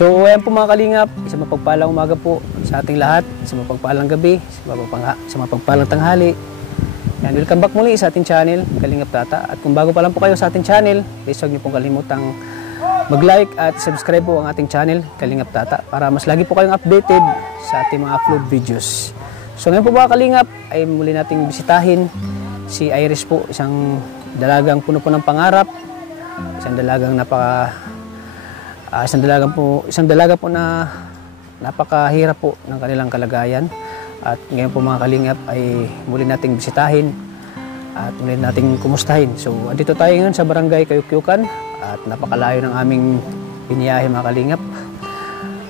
So ayan po mga kalingap, isang mapagpalang umaga po sa ating lahat, isang mapagpalang gabi, isang mapagpalang tanghali. Yan, welcome back muli sa ating channel, Kalingap Tata. At kung bago pa lang po kayo sa ating channel, please huwag niyo pong kalimutang mag-like at subscribe po ang ating channel, Kalingap Tata, para mas lagi po kayong updated sa ating mga upload videos. So ngayon po mga kalingap, ay muli nating bisitahin si Iris po, isang dalagang puno po ng pangarap, isang dalagang isang dalaga po na napakahirap po ng kanilang kalagayan. At ngayon po mga kalingap ay muli nating bisitahin at muli nating kumustahin. So dito tayo ngayon sa barangay Kayukyukan at napakalayo ng aming biniyahe mga kalingap.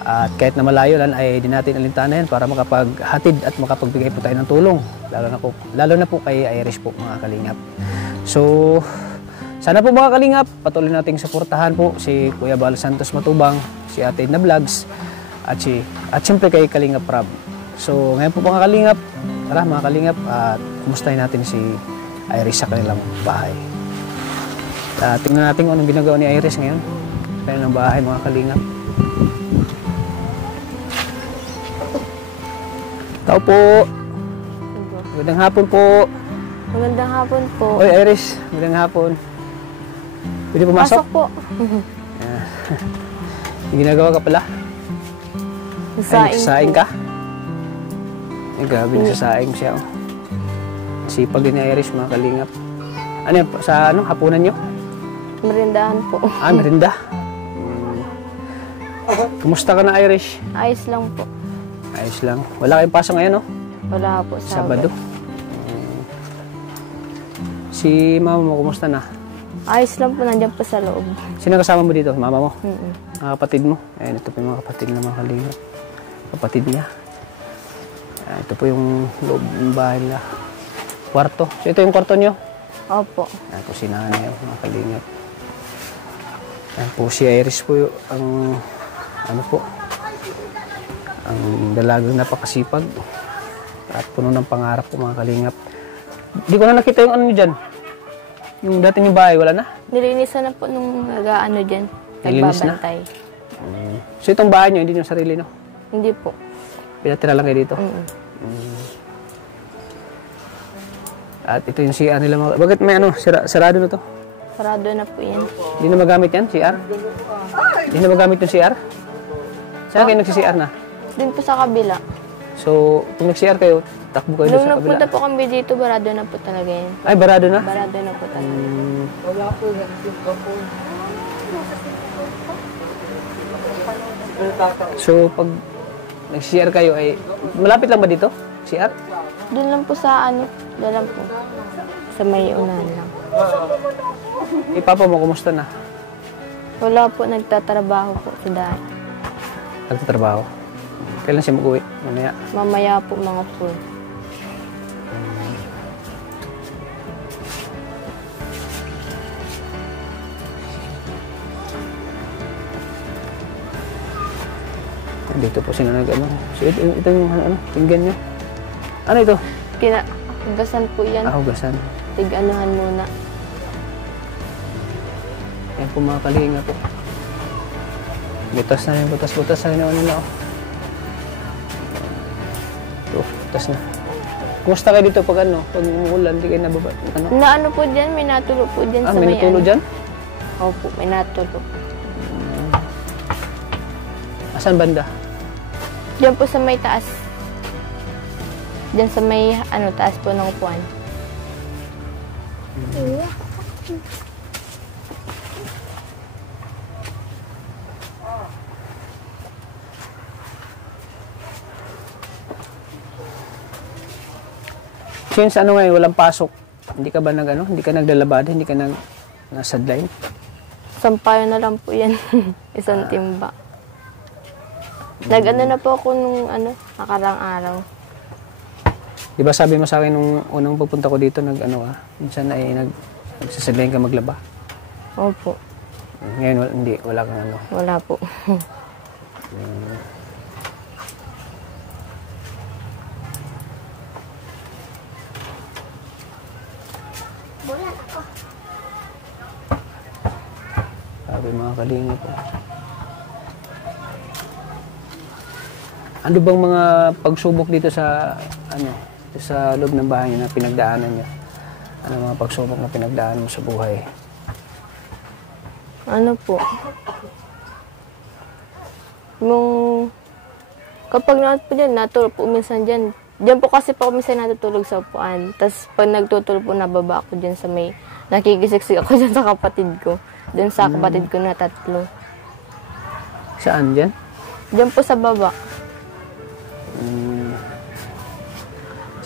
At kahit na malayo lang ay di natin alintanayan para makapaghatid at makapagbigay po tayo ng tulong. Lalo na po kay Iris po mga kalingap. So sana po mga kalingap, patuloy nating suportahan po si Kuya Bal Santos Matubang, si Ate Edna Vlogs, at siyempre kay Kalingap Rab. So ngayon po mga kalingap, tara mga kalingap, at kumustahin natin si Iris sa kanilang bahay. Tingnan natin kung anong ginagawa ni Iris ngayon sa kanilang bahay mga kalingap. Tao po! Magandang hapon po! Magandang hapon po. Oy Iris, magandang hapon. Pwede pumasok? Pasok po. Ginagawa ka pala? Sasaing ka? Ay, grabe na sasaing siya. Oh. Sipag din ni Iris, mga kalingap. Ano yan? Sa hapunan nyo? Merindahan po. Merinda. Kumusta ka na, Iris? Ayos lang po. Ayos lang. Wala kayong pasok ngayon, no? Wala po. Sabado. Si mama mo, kumusta na? Ayos lang po, nandiyan po sa loob. Sino kasama mo dito? Mama mo? Mm-mm. Kapatid mo? Ayan, ito po yung mga kapatid na mga kalingap. Kapatid niya. Ayan, ito po yung loob ng bahay nila. Kwarto. So ito yung kwarto nyo? Opo. Ayan po si nanay, mga kalingap. Ayan po si Iris po yung, ang dalagang napakasipag. At puno ng pangarap po mga kalingap. Di ko na nakita yung ano nyo dyan. Yung dati yung bahay, wala na? Nilinisan na po nung nag-ano dyan. Nilinis na? Nagbabantay. So itong bahay nyo, hindi nyo sarili, no? Hindi po. Pinatira lang kayo dito? At ito yung CR nila mga... Bakit may sarado na to? Sarado na po yan. Hindi na magamit yan, CR? Hindi na magamit yung CR? Saan kayo nagsi-CR na? Din po sa kabila. So, kung nag-CR kayo, takbo kayo Nung sa kabila? nagpunta po kami dito, barado na po talaga yan. Ay, barado na? Barado na po talaga. Wala po yan. So, pag nag-CR kayo ay... Malapit lang ba dito? CR? Doon lang po sa ano. Doon lang po. Sa may unahan lang. Papa mo, kumusta na? Wala po, nagtatrabaho po sa dahil. Nagtatrabaho? Kailan siya mag-uwi? Mamaya? Mamaya po mga po. Dito po sila nag-ano. So, ito yung tinggan nyo. Ano ito? Hugasan po yan. Hugasan. Tig-anuhan muna. Yan po mga kalinga po. Butas na yung butas-butas na yun nila. Ito, butas na. Kumusta kayo dito pag pag umuulan, di kayo nababa? Naano po dyan, may natulo po dyan sa may may natulo dyan? Opo, may natulo. Asan banda? Diyan po sa may taas. Diyan sa may taas po ng upuan. Since ngayon, walang pasok, hindi ka ba hindi ka naglalabada, hindi ka nasadline? Sampayo na lang po yan. Isang timba. Nag-ano na po ako nung nakarang araw. Di ba sabi mo sa akin nung unang pupunta ko dito, minsan ay nagsasadline ka maglaba? Opo. Ngayon, hindi, wala kang Wala po. Sabi mga kalinga po. Ano bang mga pagsubok dito sa sa loob ng bahay niyo na pinagdaanan niyo? Ano mga pagsubok na pinagdaanan mo sa buhay? Ano po? Kapag naat po dyan, natulog po minsan dyan. Diyan po kasi po minsan natutulog sa upuan. Tapos pag nagtutulog po, nababa ako dyan sa may, nakikisiksik ako dyan sa kapatid ko. Dyan sa kapatid ko na 3. Saan dyan? Diyan po sa baba.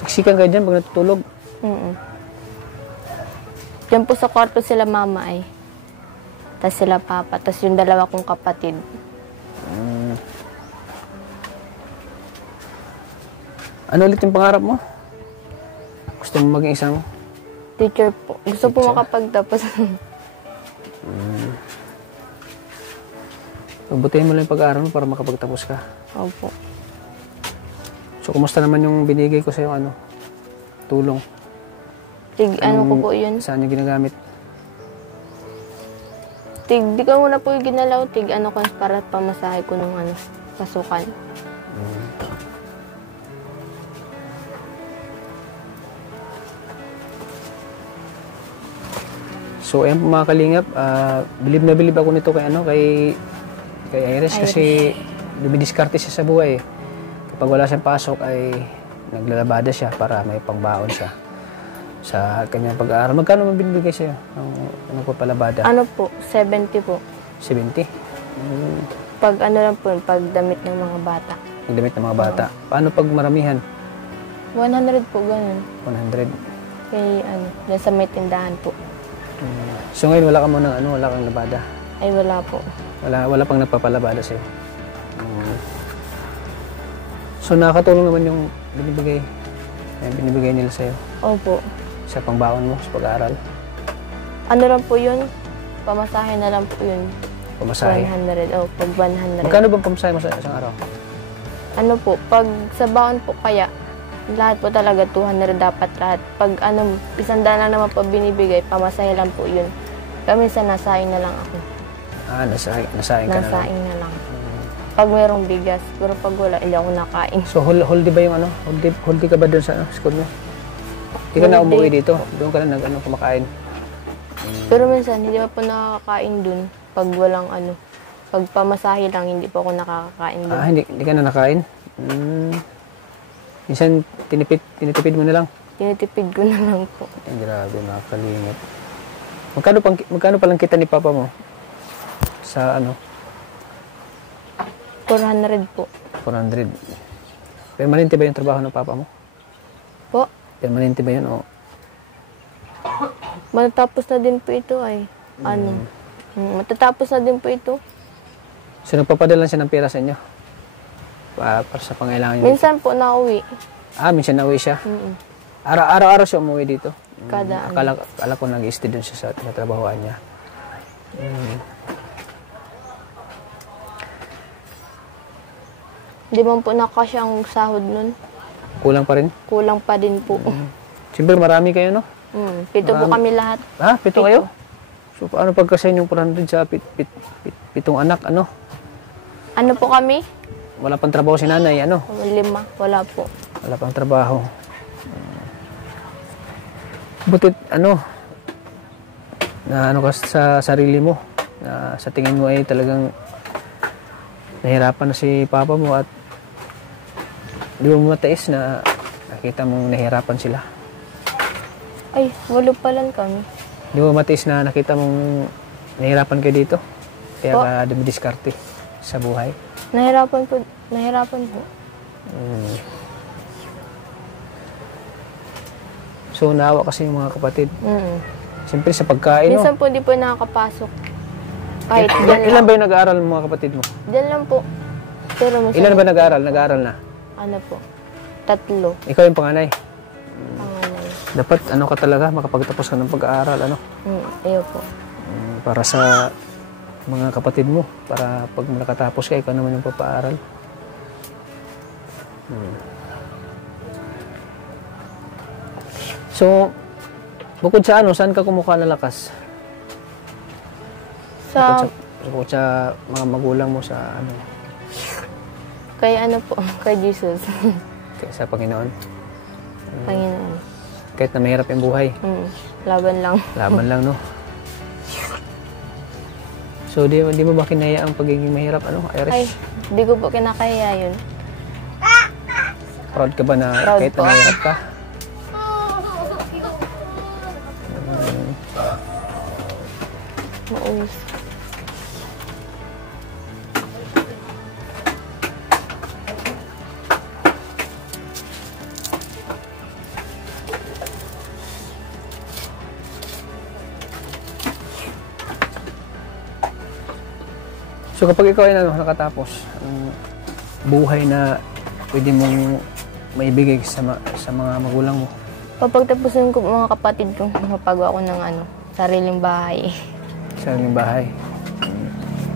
Siksikan kayo dyan pag natutulog? Diyan po sa kwarto sila mama ay. Tapos sila papa. Tapos yung 2 kong kapatid. Ano ulit yung pangarap mo? Gusto mo maging isang Teacher po. Gusto po makapagtapos. Pagbutin mo lang yung pag-aaral mo para makapagtapos ka. Opo. So, kumusta naman yung binigay ko sa'yo, tulong? Ano ko po yun? Saan yung ginagamit? Di ko muna po yung ginalaw. Ano ko para pamasahe ko nung pasukan. So, ayan po mga kalingap, bilib na bilib ako nito kay Iris kasi dumidiskarte siya sa buhay. Kapag wala siyang pasok ay naglalabada siya para may pangbaon siya sa kanyang pag-aaral. Magkano mo binibigay sa'yo ng palabada? Ano po? 70 po. 70? Pag lang po, pag damit ng mga bata. Pag damit ng mga bata. Paano pag maramihan? 100 po, ganun. 100? Kay dyan sa may tindahan po. So ngayon wala ka mo ng wala kang labada? Ay wala po. Wala pang nagpapalabada sa'yo? So nakakatulong naman yung binibigay nila sa'yo? Opo. Sa pangbaon mo, sa pag-aaral? Ano lang po yun? Pamasahe na lang po yun. Pamasahe? 100. O, pag 100. Magkano bang pamasahe mo sa isang araw? Ano po, pag sa baon po kaya, lahat po talaga 200 dapat lahat. Pag 100 lang naman po binibigay, pamasahe lang po yun. Minsan nasaing na lang ako. Nasaing ka na lang? Nasaing na lang. Pag mayroong bigas, pero pag wala, hindi ako nakain. So, whole day ba yung whole day ka ba doon sa school mo? Hindi ka na umuwi dito? Doon ka na kumakain? Pero minsan, hindi pa po nakakain doon. Pag walang pag pamasahe lang, hindi po ako nakakain doon. Hindi ka na nakain? Minsan, tinitipid mo na lang? Tinitipid ko na lang po. Ay, grabe, makakalingap. Magkano palang kita ni Papa mo? Sa 400 po. 400. Permanente ba yung trabaho ng Papa mo? Po? Permanente ba yun o? Matatapos na din po ito ay. Matatapos na din po ito. So, nagpapadala siya ng pera sa inyo? Para sa pangailangan niyo? Minsan po nauwi. Minsan nauwi siya? Araw-araw siya umuwi dito? Kada Akala ko nag-i-stay dun siya sa trabahoan niya. Di ba po nakasya ang sahod nun? Kulang pa rin? Kulang pa din po. Siyempre marami kayo, no? 7 po kami lahat. 7 kayo? So, paano pagkasa yung 400 sa 7 anak, Ano po kami? Wala pang trabaho si nanay, 5. Wala po. Wala pang trabaho. Butit, na ka sa sarili mo, na sa tingin mo ay talagang nahirapan na si Papa mo at di mo matiis na nakita mong nahirapan sila. Ay, 8 pa lang kami. Di mo matiis na nakita mong nahirapan kayo dito? Kaya ka dumidiskarte sa buhay? Nahirapan po. So, naawa kasi yung mga kapatid. Siyempre sa pagkain, Minsan po hindi po nakakapasok. Kahit dyan Ilan lang. ba yung nag-aaral ng mga kapatid mo? Dyan lang po. Pero minsan, Ilan ba nag-aaral? Nag-aaral na? Ano po? 3. Ikaw yung panganay. Panganay. Dapat ka talaga, makapagtapos ka ng pag-aaral, Iyo po. para sa mga kapatid mo, para pag nakatapos ka, ikaw naman yung papaaral. So, bukod sa saan ka kumukuha ng lakas? Bukod sa mga magulang mo sa Kay ano po, kay Jesus. Sa Panginoon. Panginoon. Kahit na mahirap yung buhay. Laban lang. Laban lang, no? So, di mo ba kinaya ang pagiging mahirap, Ay, Irish? di ko po kinakaya yun. Proud ka ba na Proud kahit na po. mahirap ka? Oo. So, kapag ikaw ay nakatapos, ang buhay na pwede mong maibigay sa mga magulang mo. Papagtapusin ko mga kapatid ko, mapagawa ko ng sariling bahay. Sariling bahay.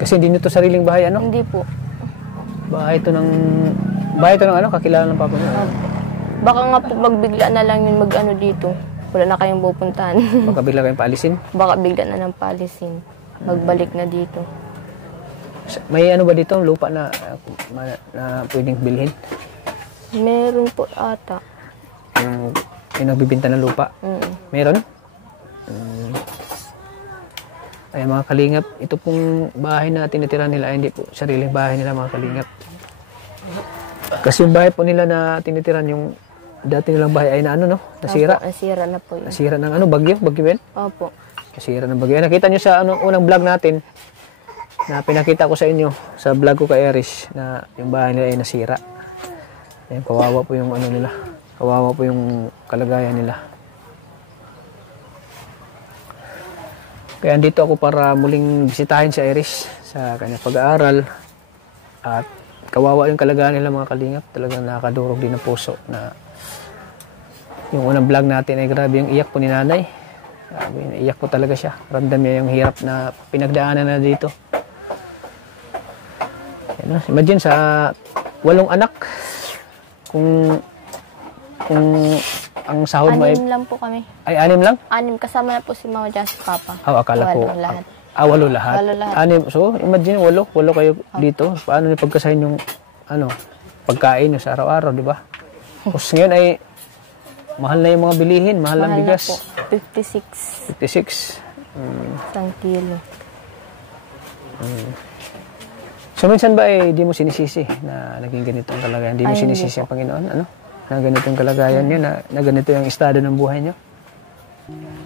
Kasi hindi nito sariling bahay, Hindi po. Bahay ito ng kakilala ng papa mo. Baka nga po magbigla na lang yun dito. Wala na kayong pupuntahan. Baka bigla kayong paalisin. Baka bigla na ng palisin. Magbalik na dito. May ba dito? Lupa na pwedeng bilhin? Meron po ata. Yung nagbibinta ng lupa? Meron? Ay mga kalingap, ito pong bahay na tinitira nila ay hindi po sariling bahay nila mga kalingap. Kasi yung bahay po nila na tinitiran, yung dati nilang bahay ay nasira. Opo, nasira na po yun. Nasira ng bagyo? Bagyo ba yun? Opo. Nasira ng bagyo. Nakita nyo sa unang vlog natin na pinakita ko sa inyo sa vlog ko kay Irish na yung bahay nila ay nasira. Ayan, kawawa po yung nila. Kawawa po yung kalagayan nila. Kaya andito ako para muling bisitahin si Irish sa kanyang pag-aaral. At kawawa yung kalagayan nila mga kalingap. Talagang nakakadurog din ang puso na yung unang vlog natin ay grabe yung iyak po ni nanay. Grabe, iyak po talaga siya. Ramdam niya yung hirap na pinagdaanan na dito. Yan, imagine sa 8 anak, kung ang sahod mo ay... 6 lang po kami. Ay, 6 lang? 6 kasama na po si mama at si papa. Akala ko. 8 lahat. 8 lahat. 8 lahat. 6. So, imagine 8 kayo dito. Paano niyo pagkasahin yung pagkain niyo sa araw-araw, di ba? Tapos ngayon ay mahal na yung mga bilihin, mahal ang bigas. Mahal na po. 56. 1 kilo. So minsan ba di mo sinisisi na naging ganito ang kalagayan? Di mo Ay, sinisisi hindi ang Panginoon? Na ganito yung kalagayan niyo, na ganito yung estado ng buhay niyo?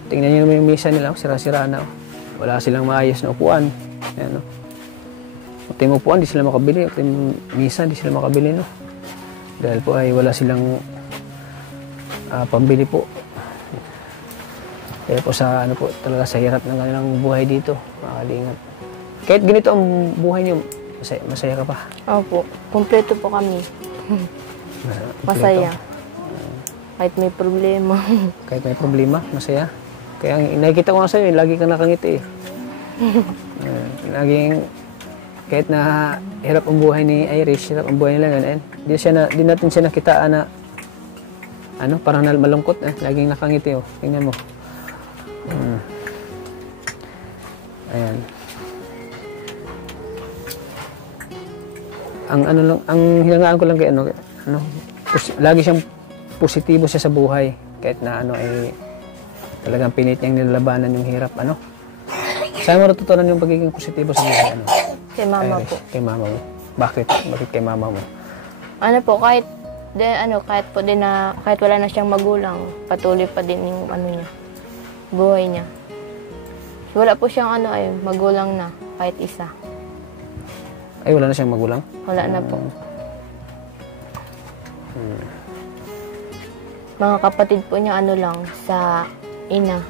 Tingnan niyo naman yung misa nila, sira-sira na. Wala silang maayos na upuan. Ayan, Pati yung upuan, di sila makabili. Pati yung misa, di sila makabili. Dahil po ay wala silang pambili po. Kaya po talaga sa hirap ng kanilang buhay dito, mga kalingap. Kahit ganito ang buhay niyo, masaya ka pa? Opo. Kompleto po kami. Masaya. Kahit may problema. Kahit may problema, masaya. Kaya nakikita ko nga sa'yo, lagi kang nakangiti. Kahit na hirap ang buhay ni Irish, hirap ang buhay nila ngayon, di natin siya nakitaan na parang malungkot. Laging nakangiti. Tingnan mo. Ayan. Ang hinangaan ko lang kay lagi siyang positibo siya sa buhay kahit na talagang pinit niyang nilalabanan yung hirap. Saan mo natutunan yung pagiging positibo sa buhay? Kay mama Irish, po. Kay mama mo. Bakit kay mama mo? Kahit wala na siyang magulang, patuloy pa din yung niya, buhay niya. Wala po siyang magulang na, kahit isa. Ay, wala na siyang magulang? Wala na po. Mga kapatid po niya lang, sa ina.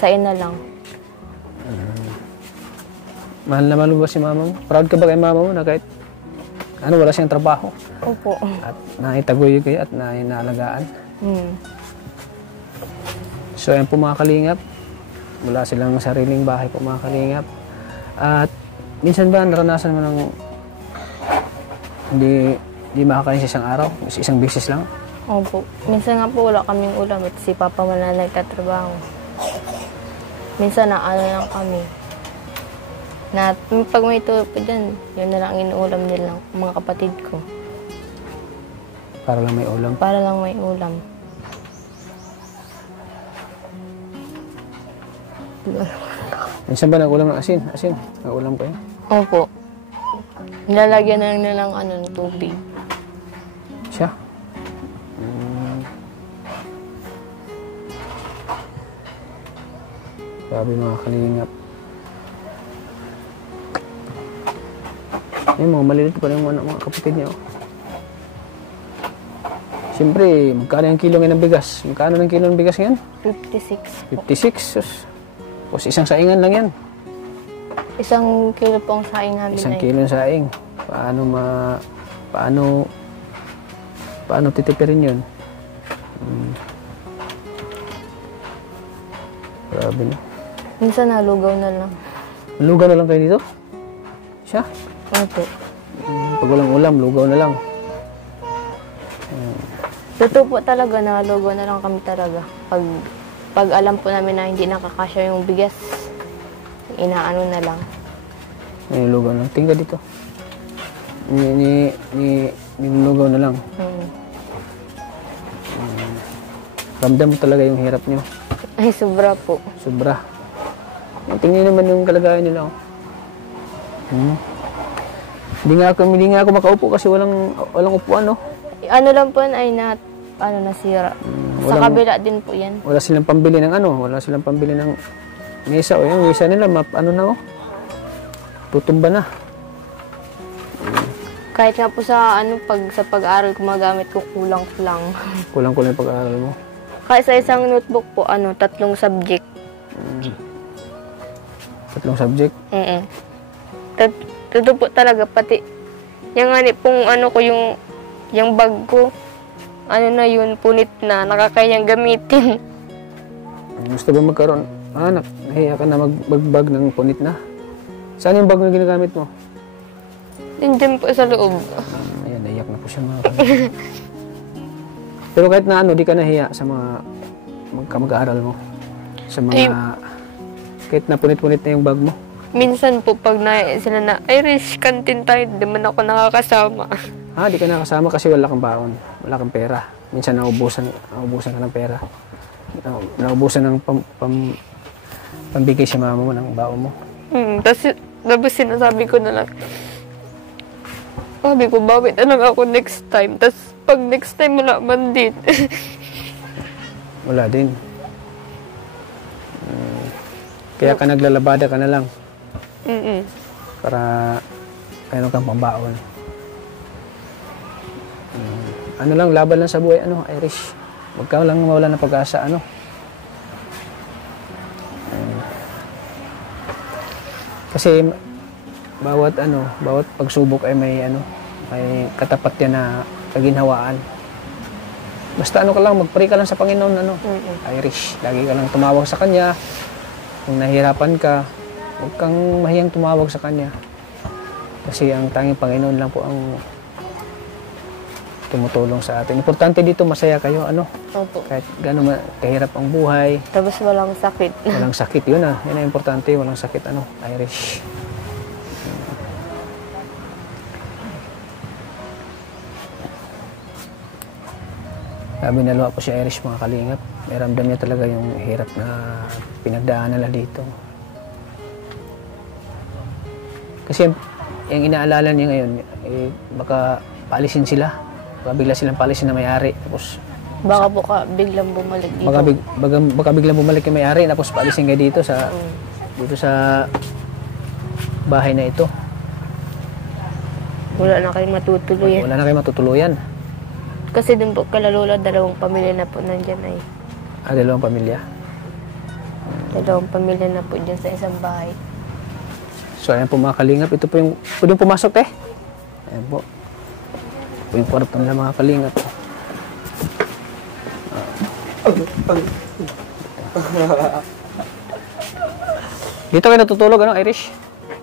Sa ina lang. Mahal na mahal mo ba si mama mo? Proud ka ba kay mama mo na kahit wala siyang trabaho? Opo. At naitagoy kayo at naalagaan? So, yan po mga kalingap. Wala silang sariling bahay po mga kalingap. At minsan ba naranasan mo ng hindi makakain sa isang araw? Isang beses lang? Opo. Minsan nga po wala kaming ulam at si Papa wala nagtatrabaho. Minsan lang kami. Na pag may tulog po dyan, yun na lang inuulam nila mga kapatid ko. Para lang may ulam. Para lang may ulam. Minsan ba nag-ulam ng asin? Asin? Nag-ulam pa yun? Opo. Nilalagyan na lang nila ng ng tubig. Siya? Grabe mga kalingap. Yung mga maliliit pa rin mga kapatid niya. Oh. Siyempre, magkano yung kilo ngayon ng bigas? Magkano ng kilo ng bigas ngayon? 56 po. 56. Sus. Tapos isang saingan lang yan. Isang kilo po ang saing namin. Isang kilo ng saing. Paano titipirin yun? Grabe na. Minsan nalugaw na lang. Lugaw na lang kayo dito? Siya? Opo. Pag walang ulam, lugaw na lang. Totoo po talaga, nalugaw na lang kami talaga. Pag alam po namin na hindi nakakasya yung bigas, inaano na lang. Nilulugaw na lang. Tingga dito. Nilulugaw na lang. Ramdam mo talaga yung hirap niyo. Ay, sobra po. Sobra. Tingnan naman yung kalagayan nila. Hindi nga ako makaupo kasi walang upuan, no? Ano lang po ay nasira. Sa kabila din po yan. Wala silang pambili ng wala silang pambili ng mesa. O yung mesa nila, tutumba na. Kahit nga po sa sa pag-aaral ko magamit ko kulang-kulang. Kulang-kulang yung pag-aaral mo. Kahit sa isang notebook po, 3 subject. 3 subject? Totoo po talaga, pati yung pong ko yung bag ko, na yun, punit na, nakakayang gamitin. Gusto ba magkaroon? Nahiya ka na magbag ng punit na? Saan yung bag na ginagamit mo? Diyan po sa loob. Ayan, naiyak na po siya mga Pero kahit na di ka nahiya sa mga mag-aaral mo? Sa mga... kahit na punit-punit na yung bag mo? Minsan po, pag sila na, Irish, kantin tayo, di man ako nakakasama. Di ka nakasama kasi wala kang baon, wala kang pera. Minsan naubusan ka ng pera. Naubusan ng pambigay si mama mo ng baon mo. Tapos sinasabi ko na lang, sabi ko, bawit na lang ako next time. Tapos pag next time, wala man din. Wala din. Kaya ka naglalabada ka na lang. Para meron kang pambaon. Laban lang sa buhay, Irish. Huwag ka lang mawala ng pag-asa, Kasi bawat pagsubok ay may katapat yan na kaginhawaan. Basta ka lang, mag-pray ka lang sa Panginoon, Irish. Lagi ka lang tumawag sa Kanya. Kung nahihirapan ka, huwag kang mahiyang tumawag sa Kanya. Kasi ang tanging Panginoon lang po ang tumutulong sa atin. Importante dito, masaya kayo, Opo. Kahit gano'n kahirap ang buhay. Tapos walang sakit. Walang sakit, yun Yan ang importante, walang sakit, Irish. Sabi na luha po si Irish, mga kalingap. May ramdam niya talaga yung hirap na pinagdaanan nila dito. Kasi yung inaalala niya ngayon, baka paalisin sila. Baka bigla silang paalisin na may-ari. Tapos, baka po biglang bumalik dito. Baka biglang bumalik yung may-ari. Tapos paalisin kayo dito sa bahay na ito. Wala na kayong matutuluyan. Wala na kayong matutuluyan. Kasi dun po kalalola, 2 pamilya na po nandyan ay. 2 pamilya? 2 pamilya na po dyan sa isang bahay. So ayan po mga kalingap. Ito po yung... Pwede yung pumasok Ayan po. Ito po yung kwarto nila mga kalingap. Dito kayo natutulog, Irish?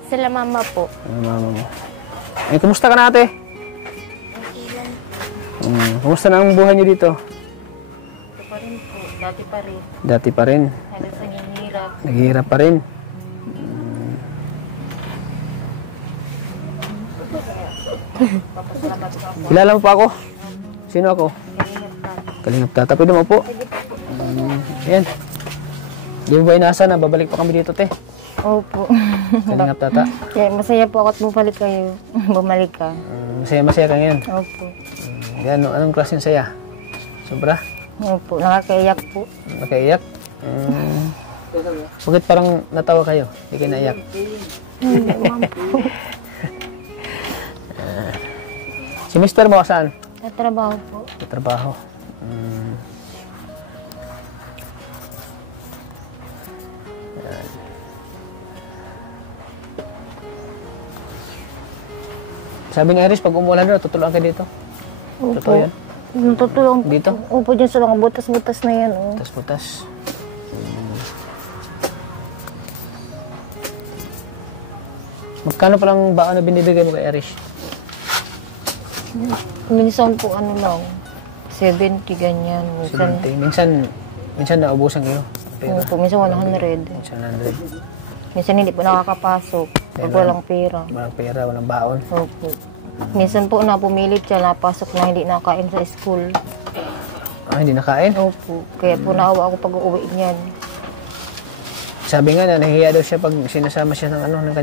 Sila mama po. Mama mo. Kumusta ka na, ate? Kumusta na ang buhay niyo dito? Ito pa rin po. Dati pa rin. Dati pa rin. Hanggang sa naghihirap. Naghihirap pa rin. Kilala mo pa ako? Sino ako? Kalingap Tata. Pwede mo po? Ayan. Di mo ba inasa na babalik pa kami dito, te? Opo. Kalingap Tata. Kaya masaya po ako at bumalik kayo. Bumalik ka. Masaya-masaya ka ngayon. Opo. Yan, anong klaseng saya? Sobra? Opo. Nakakaiyak po. Nakaiyak? Bakit parang natawa kayo? Hindi kayo naiyak? Si Mr. mo saan? Sa trabaho po. Sa trabaho. Yan. Sabi ni Iris, pag umulan doon, tutulungan kayo dito. Totoo yan? Tutulong po. Dito? Opo, dyan sa mga butas-butas na yan. Oh. Butas-butas. Magkano palang baon na binibigay mo kay Iris? Minsan po ano lang, 70 ganyan. Minsan, 70. Minsan naubusan kayo. Pera. opo, minsan 100. Minsan 100. Minsan hindi po nakakapasok. Pag walang pera. Walang pera, walang baon. Opo. Minsan po na pumilit siya, napasok na hindi nakain sa school. Ah, hindi nakain? Opo. Kaya po naawa ako pag uuwi niyan. Sabi nga na, nahihiya daw siya pag sinasama siya ng ano, ng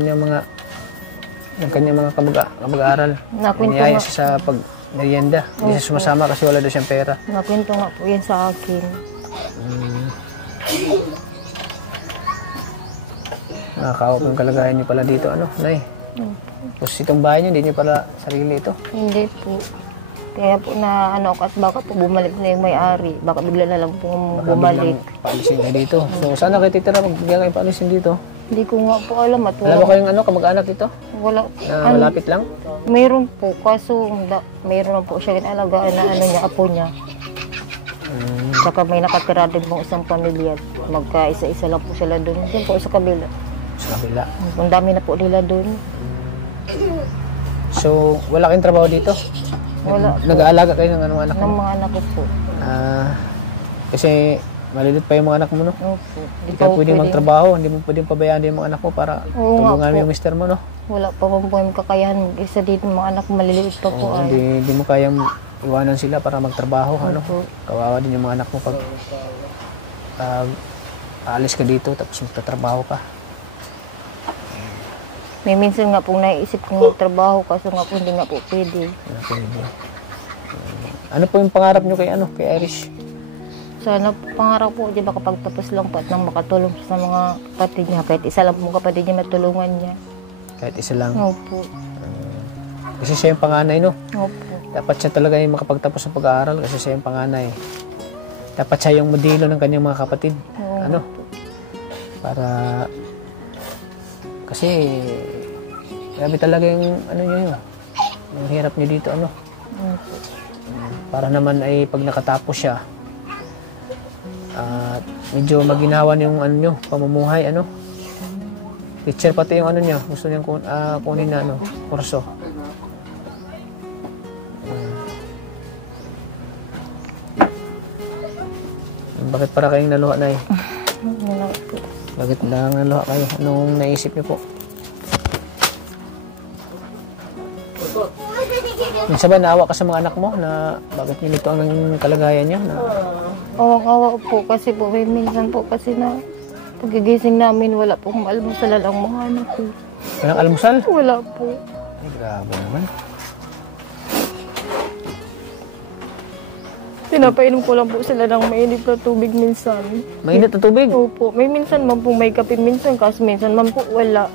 kanyang mga kamag-aaral. Nakwento Niyaya nga. siya sa pag-merienda. Hindi siya sumasama kasi wala daw siyang pera. Nakwento nga po yan sa akin. Nakakawa po yung kalagayan niyo pala dito, ano, Nay? Tapos itong bahay niyo, hindi niyo pala sarili ito. Hindi po. Kaya po na ano ako at baka po bumalik na yung may-ari. Baka bigla na lang po bumalik. Paalisin kayo dito. So, saan na kayo titira? Magbigyan kayo paalisin dito. Hindi ko nga po alam at Alam mo kayong ano, kamag-anak dito? wala. Na malapit lang? Mayroon po, kaso mayroon na po siya inalagaan na ano niya, apo niya. Saka may nakatira din pong isang pamilya. Magkaisa-isa lang po sila doon. Diyan po sa kabila. Sa kabila. Ang dami na po nila doon. So, wala kayong trabaho dito? Wala. Nag-aalaga kayo ng anong anak Ng mo? mga anak ko po. Kasi malilit pa yung mga anak mo, no? Opo. Hindi ka pwedeng magtrabaho, hindi mo pwedeng pabayaan yung mga anak mo para Oo nga tulungan mo po. yung mister mo, no? Wala pa po yung kakayahan. Isa dito mga anak maliliit pa po. Oo, hindi mo kayang iwanan sila para magtrabaho, ano? Opo. Kawawa din yung mga anak mo pag aalis ka dito tapos magtatrabaho ka. May minsan nga pong naisip kong magtrabaho kaso nga po hindi nga po pwede. Ano pwede? Ano po yung pangarap nyo kay Irish? Sana pangarap po, di ba kapag tapos lang po at nang makatulong siya sa mga kapatid niya. Kahit isa lang po kapatid niya matulungan niya. Kahit isa lang. Opo. Kasi siya yung panganay, no? Opo. Dapat siya talaga yung makapagtapos ng pag-aaral kasi siya yung panganay. Dapat siya yung modelo ng kanyang mga kapatid. Oo. Ano? Para... Kasi... Grabe talaga yung ano nyo yun. Yung hirap nyo dito, ano? Opo. Para naman ay pag nakatapos siya, medyo maginawan yung ano nyo, pamumuhay, ano? Teacher pati yung ano nyo, gusto niyang kunin na ano, kurso. Bakit para kayong naluha na eh? Wala po. Bakit lang naluha kayo? Anong naisip niyo po? Minsan ba naawa ka sa mga anak mo na bakit nilito ang kalagayan niyo? Na... Awang-awa po kasi po may minsan po kasi na pagigising namin wala pong almusal ang mga anak ko. Walang almusal? Wala po. Ay, grabe naman. Pinapainom ko lang po sila ng mainit na tubig minsan. Mainit na tubig? Opo. May minsan man po may kape minsan kasi minsan man po wala.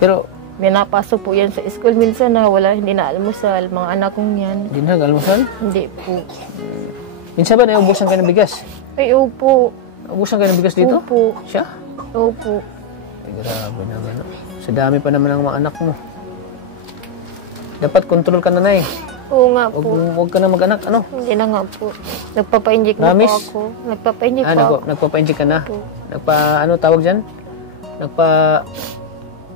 Pero May napasok po yan sa school minsan na wala, hindi na almusal. Mga anak kong yan. hindi na nag-almusal? Hindi po. Minsan ba naubusan kayo ng bigas? Ay, opo. Naubusan kayo ng bigas dito? Opo. Siya? Opo. Ay, grabe naman. Sa dami pa naman ng mga anak mo. Dapat control ka na eh. Oo nga po. Huwag ka na mag-anak, ano? Hindi na nga po. Nagpapa-inject na po Promise? ako. Nagpapa-inject pa ako. Nagpapa-inject ka na? Opo. Ano tawag dyan?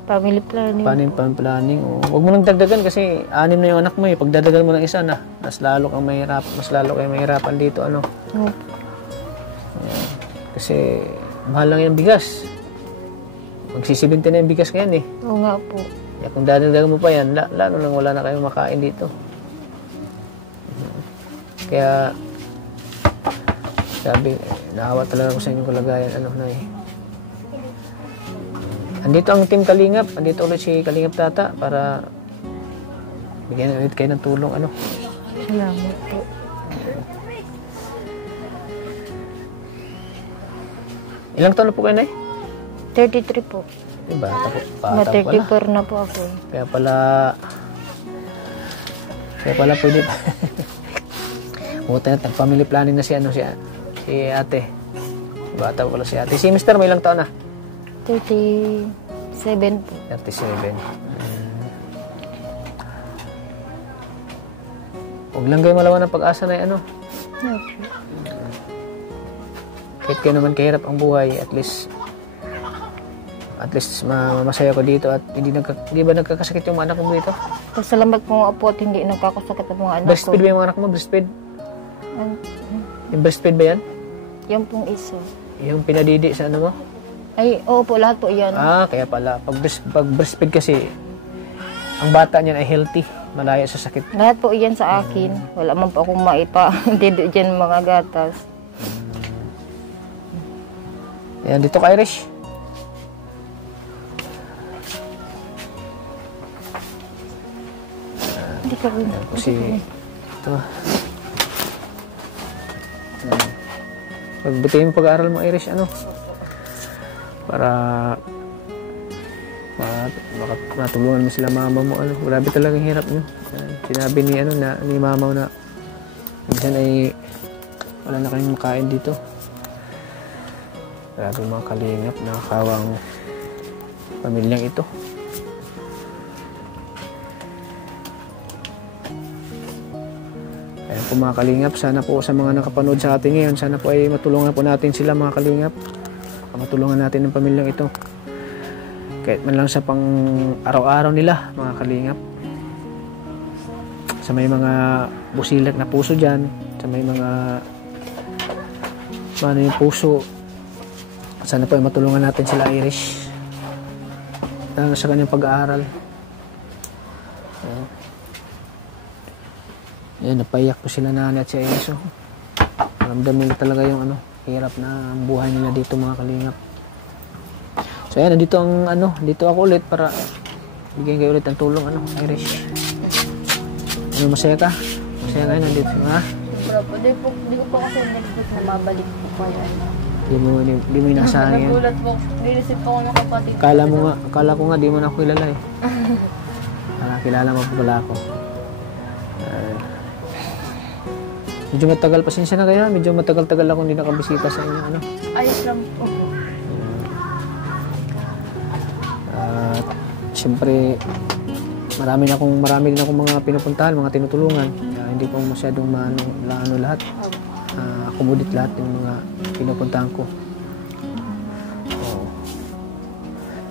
Family planning. Planning. Oh. Huwag mo nang dagdagan kasi 6 na yung anak mo eh. Pag dadagan mo ng isa na, mas lalo kang mahirapan dito, ano? Opo. Kasi mahal lang yung bigas. Magsisibinti na yung bigas ngayon eh. Oo nga po. Kaya kung dadagdagan mo pa yan, lalo nang wala na kayong makain dito. Kaya, sabi, naawa talaga ako sa inyong kalagayan, ano, Nay. Andito ang Team Kalingap, andito ulit si Kalingap Tata para bigyan ulit kayo ng tulong, ano. Salamat po. Ilang taon na po kayo, Nay? 33 po. Diba? Na Bata pala. 34 na po ako. Kaya pala pwede. Buta na, family planning na si ate. Bata pala si ate. Si Mr. may ilang taon na? 37 po. 37. Huwag lang kayo malawan ng pag-asa na ano. Kahit kayo naman kahirap ang buhay, at least masaya ko dito at hindi ba nagkakasakit yung mga anak mo dito? Pasalamat po nga po at hindi nagkakasakit ang mga anak ko. Breastfeed ba yung mga anak mo? Breastfeed? Yung breastfeed ba yan? Yan pong isa. Yung pinadidi sa ano mo? Ay, oo po, lahat po yan. Kaya pala. Pag breastfeed kasi, ang bata niyan ay healthy. Malaya sa sakit. Lahat po yan sa akin. Wala man po akong maipa. Hindi dyan mga gatas. Ayan, dito ka, Irish. Hindi ka rin. Kasi, ito. Pagbutihin mo pag-aaral mo, Irish, ano? Para matulungan mo sila mama mo, ano? Grabe talagang hirap nyo. Sinabi ni mama na minsan ay wala na kayong makain dito. Grabe mga kalingap, nakakawang pamilyang ito. Ayan po mga kalingap, sana po sa mga nakapanood sa atin ngayon, sana po ay matulungan po natin sila mga kalingap. Matulungan natin ang pamilyang ito. Kahit man lang sa pang araw-araw nila mga kalingap. Sa may mga busilak na puso dyan, sa may mga yung puso, sana po ay matulungan natin sila, Irish, sa kanyang pag-aaral. Ayan, napaiyak po sila nanay at si Irish. Ramdam nila talaga yung hirap na buhay nila dito mga kalingap. So ayan, dito ako ulit para bigyan kayo ulit ng tulong, Irish. Masaya ka? Masaya ka nandito, ha? Sobra po. Di ko po kasi nag-expect na mabalik po ko yan. Di mo inasahan yan. Nagulat po. Dinisip po ako ng kapatid. Akala ko nga, di mo na ako kilala eh. Kilala mo pa pala ako. Medyo matagal, pasensya na kayo. Medyo matagal-tagal ako hindi nakabisita sa inyo. Ayos lang po. Siyempre, marami din akong mga pinupuntahan, mga tinutulungan. Hindi ko masyadong lahat. Accommodate lahat yung mga pinupuntahan ko.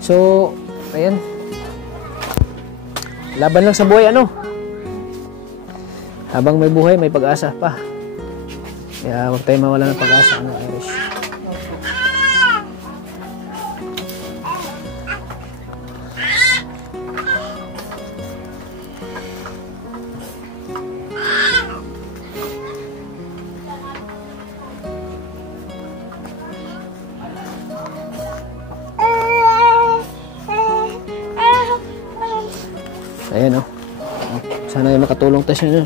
So, ayan. Laban lang sa buhay, Habang may buhay, may pag-asa pa. Kaya huwag tayo mawala ng pag-asa, Irish. Ayan, sana ay makatulong to sa inyo,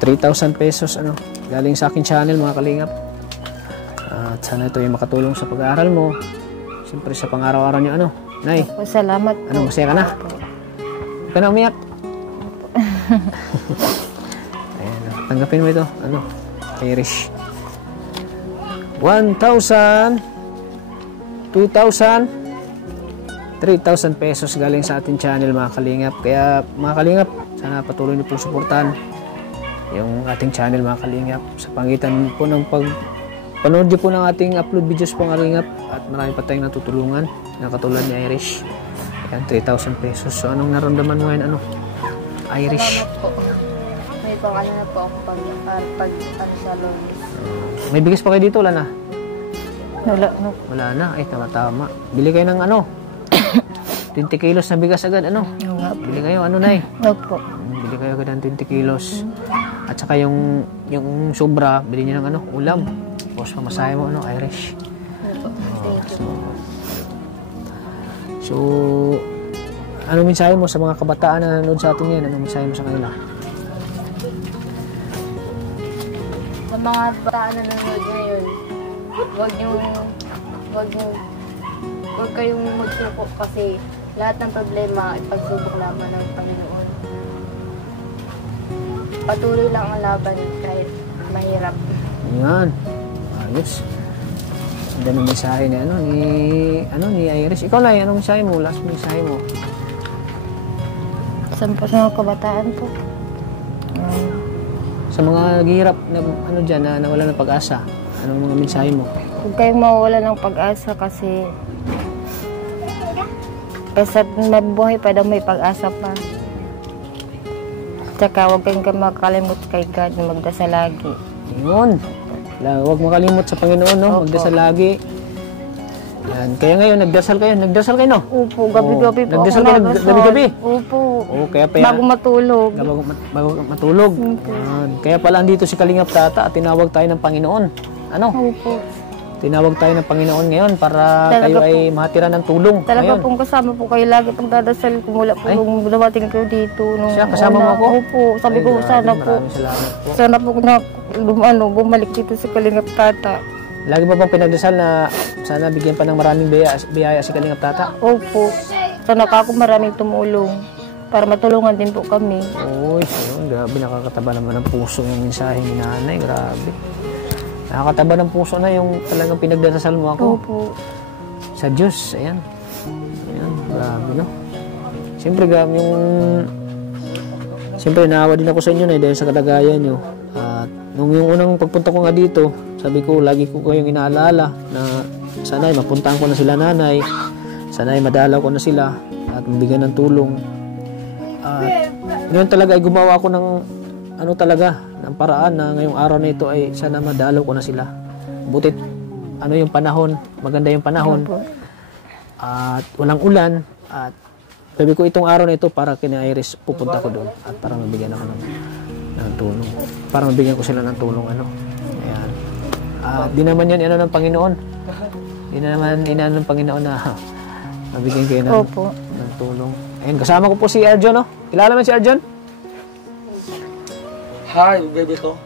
3,000 pesos, galing sa akin channel, mga kalingap. At sana ito ay makatulong sa pag-aaral mo. Siyempre sa pang-araw-araw niyo, Nay. Salamat po. Masaya ka na? Huwag ka na umiyak. Ayan, tanggapin mo ito, Irish. 1,000, 2,000, 3,000 pesos galing sa ating channel, mga kalingap. Kaya mga kalingap, sana patuloy niyo pong suportahan yung ating channel, mga kalingap, sa pangitan po ng panood niyo po ng ating upload videos po, mga kalingap. At marami pa tayong natutulungan na katulad ni Irish. Ayan, 3,000 pesos. So anong naramdaman mo ngayon, Irish? Salamat po. May pangalan na po ako pag sa loan. May bigas pa kayo dito, wala na? Wala. Wala na, ay tama-tama. Bili kayo ng 20 kilos na bigas agad, ano? Oo nga po. Bili kayo, ano Nay? Opo. Bili kayo agad ng 20 kilos. At saka yung sobra, bili niyo ng ano, ulam. Tapos pamasahe mo, ano, Irish. So, ano mensahe mo sa mga kabataan na nanonood sa atin yan? Ano mensahe mo sa kanila? Sa mga bataan na nanonood ngayon, huwag kayong magsuko kasi lahat ng problema ipagsubok lamang ng Panginoon. Patuloy lang ang laban kahit mahirap. Yan. Ayos. Ang dami mensahe ni ni Iris. Ikaw na, anong mensahe mo? Last mensahe mo. Sa mga kabataan po. Sa mga naghihirap na diyan na nawala ng pag-asa. Anong mga mensahe mo? Huwag kayong mawala ng pag-asa kasi sa mabuhay pa daw may pag-asa pa. Tsaka huwag kayong makalimot kay God na magdasal lagi. Yun. Huwag makalimot sa Panginoon, no? Opo. Magdasal lagi. Yan. Kaya ngayon, nagdasal kayo, no? Opo, gabi-gabi po Nagdasal ako kayo, nagdasal. gabi-gabi? Opo. Oo, kaya pa Bago matulog. Bago matulog. Yan. Kaya pala andito si Kalingap Tata at tinawag tayo ng Panginoon. Ano? Opo. Tinawag tayo ng Panginoon ngayon para Talaga kayo po. ay matira ng tulong. Talaga Ngayon. pong kasama po kayo lagi pag dadasal kumula po Ay. nung dumating kayo dito. Nung Siya, kasama mo ako? Opo. Sabi Ay, ko grabe, sana po. Maraming salamat po. Sana po na bumalik dito si Kalingap Tata. Lagi mo bang pinagdasal na sana bigyan pa ng maraming biyaya si Kalingap Tata? Opo. Sana ako maraming tumulong para matulungan din po kami. Uy, ayun, grabe, nakakataba naman ng puso yung mensahe ni nanay, grabe. Nakakataba ng puso na yung talagang pinagdasal mo ako. Opo. Sa Diyos, ayan. Ayan, grabe, no? Siyempre, grabe yung... Siyempre, naawa din ako sa inyo na dahil sa kalagayan nyo. At nung yung unang pagpunta ko nga dito, sabi ko, lagi ko kayong inaalala na sana'y mapuntahan ko na sila nanay, sana'y madalaw ko na sila at mabigyan ng tulong. At ngayon talaga ay gumawa ko ng ano talaga, ng paraan na ngayong araw na ito ay sana madalaw ko na sila. Butit ano yung panahon, maganda yung panahon. Opo. At walang ulan at sabi ko itong araw na ito para kina Iris pupunta ko doon at para mabigyan ako ng tulong. Para mabigyan ko sila ng tulong ano. Ayan. Di naman yan ng Panginoon. Di naman inano ng Panginoon na mabigyan kayo ng tulong. Ayan, kasama ko po si Arjon, no? Kilala mo si Arjon? Hi, baby ko.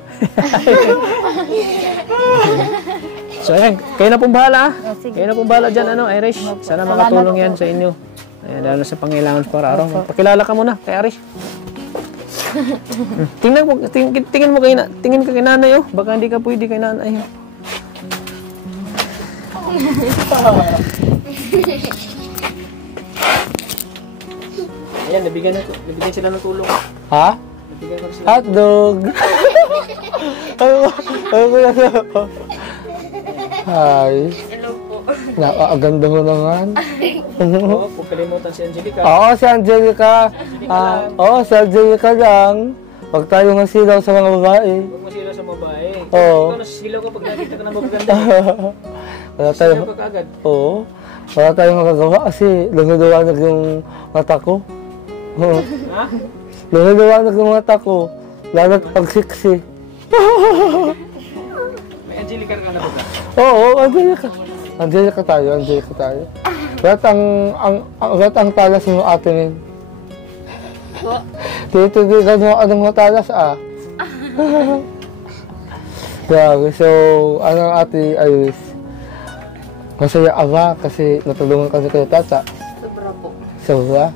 So ayan, kayo na pong bahala. Sige. Kayo na pong bahala dyan, Irish. Sana makatulong yan sa inyo. Ayan, lalo sa pangailangan para araw. Pakilala ka muna kay Irish. Tingin ka kay nanay, oh. Baka hindi ka pwede kay nanay. Ayan, nabigyan sila ng tulong. Ha? Nabigyan ko sila. Hotdog! Ano ko yan? Hi. Hello po. Nakakaganda mo naman. Oo, huwag kalimutan si Angelica. Oo, si Angelica. Oo, si Angelica lang. Huwag tayo masilaw sa mga babae. Huwag masila sa babae. Oo. Ikaw nasisilaw ka pag nakita ka ng magaganda. Wala tayo. Silaw ka kaagad. Oo. Wala tayong magagawa kasi lumiluwanag yung mata ko. Oo. Ha? Lumiluwanag yung mata ko. Lalo pag sexy. May Angelica ka na ba? Oo, Angelica. Angelica tayo. Lahat ang talas mo atin. Titigigan mo anong matalas Grabe. So, anong ate Iris? Masaya aba kasi natulungan kami kayo tata. Sobra po. Sobra?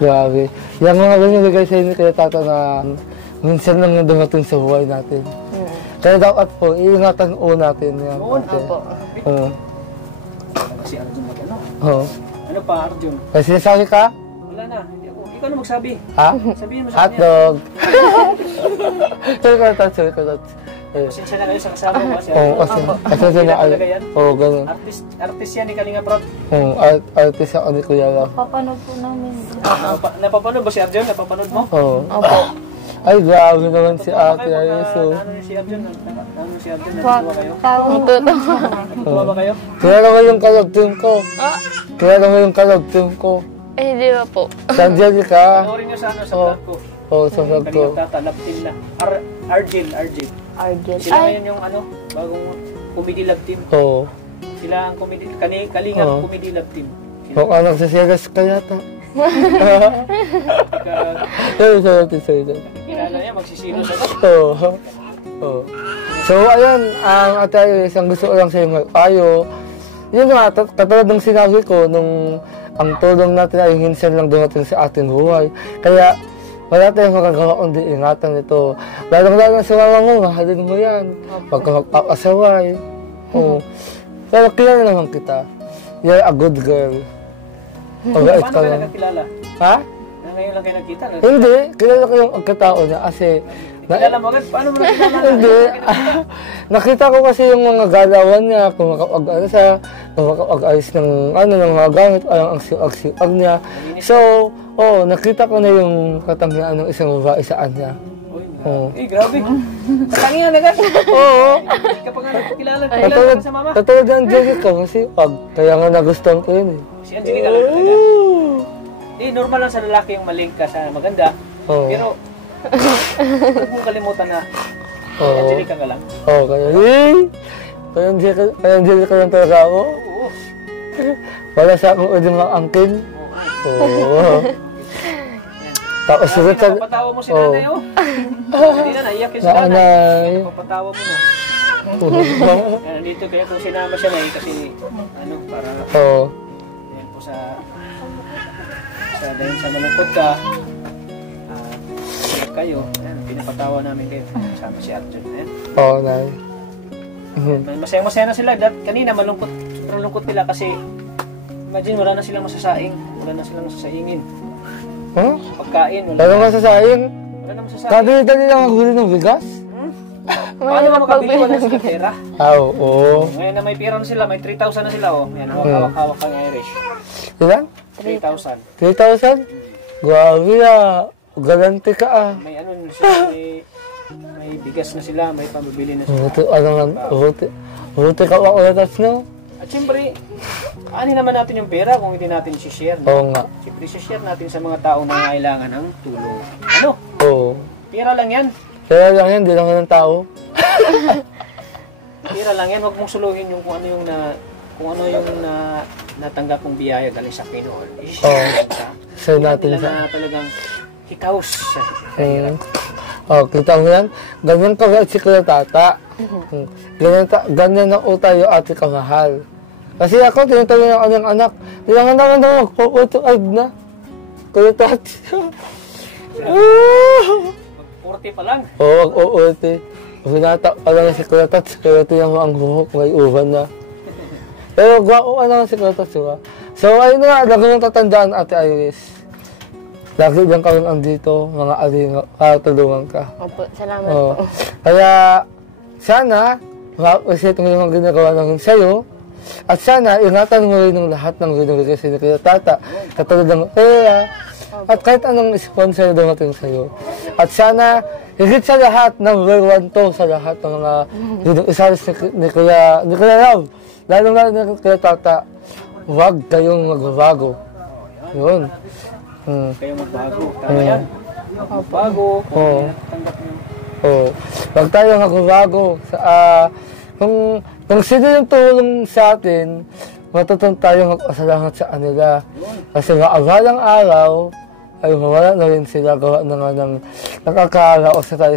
Grabe. Yung mga binibigay sa inyo kayo tata na minsan lang dumating sa buhay natin. Kaya dapat po, iingatan po natin yan. Opo. Oo. Si Arjun mag-ano? Oo. Ano pa, Arjun? Kasi sinasabi ka? Wala na. Hindi ako. Ikaw na magsabi. Ha? Sabihin mo sa kanya. Hotdog. Sorry ka touch. Pasensya na kayo sa kasama mo kasi Oo, kasi na talaga yan. Oo, ganun. Artist yan ni Kalinga Prod. Oo, artist ako ni Kuya Love. Papanood po namin. Napapanood ba si Arjun? Napapanood mo? Oo. Opo. Ay, grabe naman si Ate Ayos. Oh. Ano si Abdon? Ano si Abdon? Natutuwa kayo? Matuto. Natutuwa ba kayo? Kilala mo yung kalog team ko. Ah, Kilala mo yung kalog team ko. di ba po? Si Angelica. Panoorin niyo sa ano, sa vlog ko. Oo, sa vlog ko. Kanina tatalab team na. Argel. Argel. Sila Ay, ngayon yung ano, bagong comedy lab team. Oo. Sila ang comedy, kalingap Oo. comedy lab team. Kung anak sa Sierras ka yata. Ika, Sorry. kilala niya, magsisino sa Oo. Oo. So, ayan, ang Ate Ayos, ang gusto ko lang sa'yo ayo. Yun nga, katulad ng sinabi ko, nung ang tulong natin ay hinsan lang dumating sa ating buhay. Kaya, wala tayong magagawa kundi ingatan ito. Lalong-lalo sa mama mo, mahalin mo yan. Huwag ka magpapasaway. Oo. Pero kilala naman kita. You're a good girl. Alright Paano ka kayo lang. nagkakilala? Ha? Na ngayon lang kayo nagkita? Hindi. Kilala ko yung pagkatao niya kasi... Kilala mo agad? Paano mo nakilala? Hindi. Nakita ko kasi yung mga galawan niya, kung makapag-ano siya, kung makapag-ayos ng ng mga gamit, ang agsipag niya. So, nakita ko na yung katangian ng isang babae sa kanya. Oo. Grabe. Katangian agad. Oo. Kapag nga nagkakilala, kilala ka sa mama. Katulad ng Angelica, masipag. Kaya nga nagustuhan ko yun eh. Si Angelica lang talaga. Normal lang sa lalaki yung malink ka sa maganda. Oo. Pero, huwag mong kalimutan na Oo. Angelica ka lang. Oo, kaya Angelica lang talaga ako. Oo. Wala sa akong uling angkin. Oo. Tapos sulit sa... Napatawa mo si nanay, oh. Hindi na, naiyak yun si nanay. Nanay. Napatawa mo na. Kaya dito kayo kung sinama siya na kasi, para, Oo. yan po dahil sa malungkot ka, kayo, ayan, pinapatawa namin kayo. Kasama si Arjun. Oo, Nay. Masaya-masaya na sila. Kanina malungkot, sobrang lungkot nila kasi imagine wala na silang masasaing. Wala na silang masasaingin. Huh? Pagkain, Talagang masasaing? wala na masasaing. Kadali-dali lang maghuli ng bigas? Paano ba makabili wala sila pera? Oo. Ngayon na may pera na sila, may 3,000 na sila. Yan, hawak-hawak kang Irish. Ilan? 3,000. 3,000? Grabe ah. Galante ka ah. May sila, may bigas na sila, may pambibili na sila. Buti ka ba ulit no? At siyempre, ani naman natin yung pera kung hindi natin i-share. No? Oo nga. Siyempre, i-share natin sa mga taong nangangailangan ng tulong. Ano? Oo. Pera lang yan. Kaya lang yan, di lang ng tao. Pera lang yan. Huwag mong suluhin yung kung ano yung natanggap mong biyaya galing sa Pinoon. I-share sa. Share natin Nila sa... na talagang hikaos sa hirap. Kita mo yan? Ganyan ka ba si Kuya Tata? Ganyan na tayo ate kamahal. Kasi ako, tinatawin ako ng anak. Kailangan naman na magpuputuag na. Kuya Tati. 40 pa lang. Oo, mag-uuti. Binata pa lang si Kuya Tati. Kaya tiyan mo ang buhok, may uban na. Pero gwapo naman si Kuya Tati. So ayun na, lagi mong tatandaan Ate Iris. Lagi lang kami andito, mga alinga, tulungan ka. Opo, salamat po. Kaya, sana, ma-appreciate mo yung mga ginagawa namin sa'yo. At sana, ingatan mo rin ng lahat ng binibigay sa'yo kaya Tata. Katulad ng pera. At kahit anong sponsor dumating sa'yo. At sana, higit sa lahat, number 1 to sa lahat ng mga isalis ni Kuya Love. Lalo-lalo ni Kuya Tata, huwag kayong magbabago. Yun. Kayo magbago. Tama yan. Magbago. Tanggap nyo. Huwag tayo magbabago. Kung sino yung tulong sa atin, matutunan tayo magpasalamat sa kanila. Kasi maabalang araw, ay mawala na rin sila gawa na nga ng nakakaalaos na tayo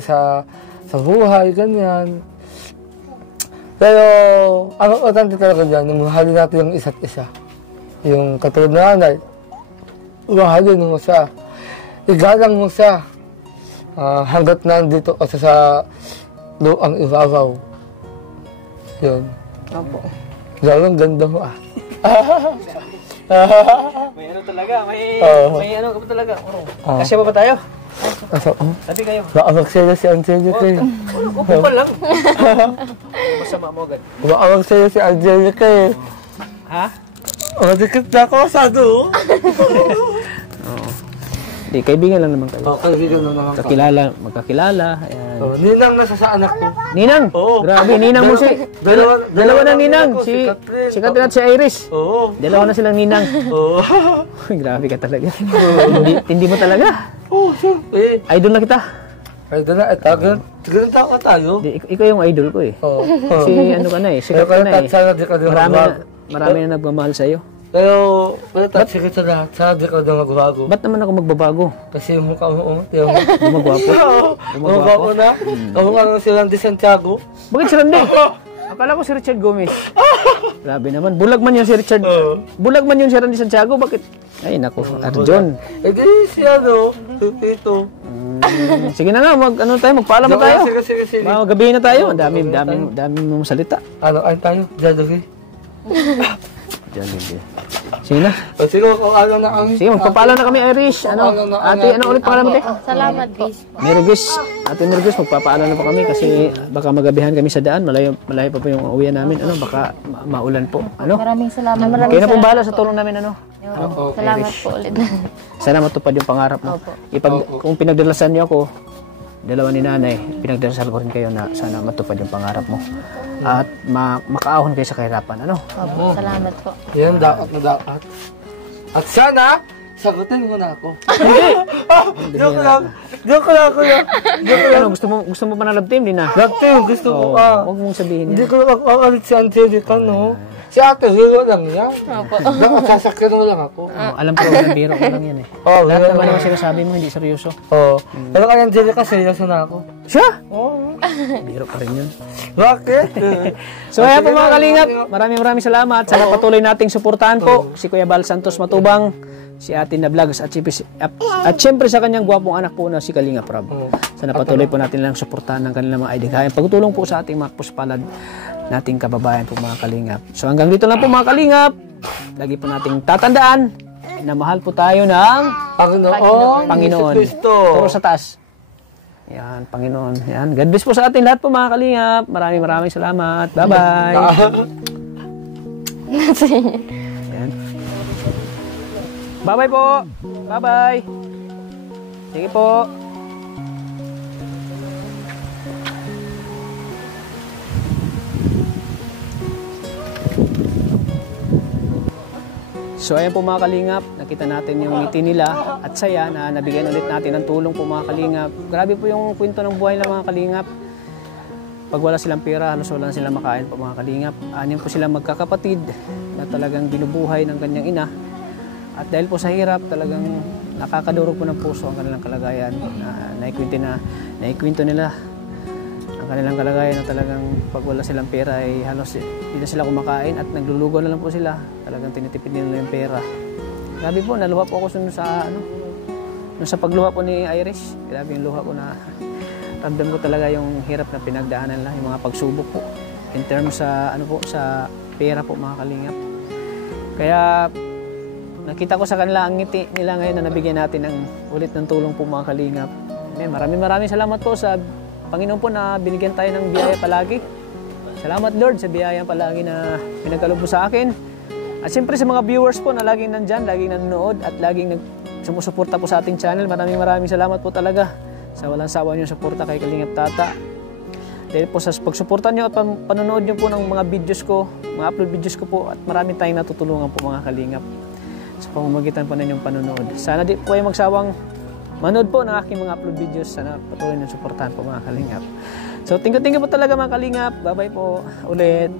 sa buhay, ganyan. Pero, ang importante talaga dyan, mahalin natin yung isa't isa. Yung katulad na nanay, mahalin mo siya. Igalang mo siya. Hanggat nandito kasi sa luang ibabaw. Yun. Opo. Lalong ganda mo ah. May ano talaga, may ano ka pa talaga. Kasya ba tayo? Asa ko? Sabi kayo. Baka magsaya si Angelica eh. Upo pa lang. Masama mo agad. Baka magsaya si Angelica eh. Ha? Dikit na ako, sado. Di, kaibigan lang naman kayo. Kaibigan na naman kami. Kakilala, magkakilala. Ayan. Ninang nasa sa anak ko. Ninang! Oo. Grabe, ninang mo si... Dalawa ng ninang. ako, Si Catherine. Catherine at si Iris. Oo. Dalawa na silang ninang. Oo. Grabe ka talaga. Hindi mo talaga. Oo, siyempre. Idol na kita. Ay, doon na, ganun tao ka tayo. Di, ikaw yung idol ko eh. Oo. Kasi ano ka na eh, sikat ka na eh. Sana di ka din Marami na nagmamahal sa'yo. Pero sikit sa lahat. Sana di ka din magbago. Ba't naman ako magbabago? Kasi yung mukha mo, tiyo mo. Gumagwapo? Magbago na. Kamukha ng si Randy Santiago. Bakit si Randy? Akala ko si Richard Gomez. Grabe naman. Bulag man yun si Richard. Bulag man yun si Randy Santiago. Bakit? Ay naku, Arjon. Eh di si ano, ito. Sige na nga, magpaalam na tayo. Sige. Magabihin na tayo. Dami mong salita. Ano, ay tayo? Jollibee. Jollibee. Sige na. Sige, kung ano na ang... Sige, magpapaalam na kami, Irish. Ate, ano ulit pangalan mo, te? Salamat, Bis. Merugis. Ate Merugis, magpapaalam na po kami kasi baka magabihan kami sa daan. Malayo pa po yung uwian namin. Baka maulan po. Maraming salamat. Kayo na pong bahala sa tulong namin, Salamat po ulit. Sana matupad yung pangarap mo. Kung pinagdalasan niyo ako, dalawa ni nanay, pinagdarasal ko rin kayo na sana matupad yung pangarap mo. At makaahon kayo sa kahirapan. Opo, salamat po. Yan, dapat na dapat. At sana, sagutin mo na ako. Joke lang, kuya. Gusto mo pa na love team, di na? Love team, gusto ko pa. Huwag mong sabihin Hindi yan. ko makakalit si Angelica, no? Si Ate Hero lang yan. Nakasasakyan mo lang ako. Alam ko na biro ko lang yan eh. Lahat naman naman sinasabi mo, hindi seryoso. Oo. Pero kay Angelica, seryoso na ako. Siya? Oo. Biro pa rin yun. Bakit? So ayan po mga kalingap, maraming salamat. Sana patuloy nating suportahan po si Kuya Bal Santos Matubang, si Ate na Vlogs at syempre sa kanyang gwapong anak po na si Kalingap Rob. Sana patuloy po natin lang suportahan ng kanilang mga idikayang pagtulong po sa ating mga puspalad nating kababayan po mga Kalingap. So hanggang dito lang po mga Kalingap. Lagi po nating tatandaan na mahal po tayo ng Panginoon. Turo sa taas. Yan, Panginoon. Yan. God bless po sa ating lahat po mga Kalingap. Maraming salamat. Bye-bye. Yan. Bye-bye po. Bye-bye. Sige po. So ayan po mga Kalingap, nakita natin yung ngiti nila at saya na nabigyan ulit natin ng tulong po mga Kalingap. Grabe po yung kwento ng buhay ng mga Kalingap. Pag wala silang pera, halos wala silang makain po mga Kalingap. Anim po silang magkakapatid na talagang binubuhay ng kanyang ina. At dahil po sa hirap, talagang nakakadurog po ng puso ang kanilang kalagayan. Naikwento nila ang kanilang kalagayan na talagang pag wala silang pera ay halos hindi na sila kumakain at naglulugaw na lang po sila. Talagang tinitipid nila yung pera. Grabe po, naluha po ako sa pagluha po ni Irish. Grabe yung luha ko na ramdam ko talaga yung hirap na pinagdaanan nila, yung mga pagsubok po in terms sa sa pera po mga Kalingap. Kaya nakita ko sa kanila ang ngiti nila ngayon na nabigyan natin ulit ng tulong po mga Kalingap. Maraming salamat po sa Panginoon po na binigyan tayo ng biyaya palagi. Salamat Lord sa biyaya palagi na pinagkaloob mo sa akin. At siyempre sa mga viewers po na laging nandyan, laging nanonood at laging sumusuporta po sa ating channel. Maraming salamat po talaga sa walang sawa nyo suporta kay Kalingap Tata. Dahil po sa pagsuporta nyo at panonood nyo po ng mga videos ko, mga upload videos ko po at marami tayong natutulungan po mga Kalingap sa pamamagitan po na inyong panonood. Sana di po kayo magsawang manood po ng aking mga upload videos. Sana patuloy na suportahan po mga Kalingap. So, tingko po talaga mga Kalingap. Bye-bye po ulit.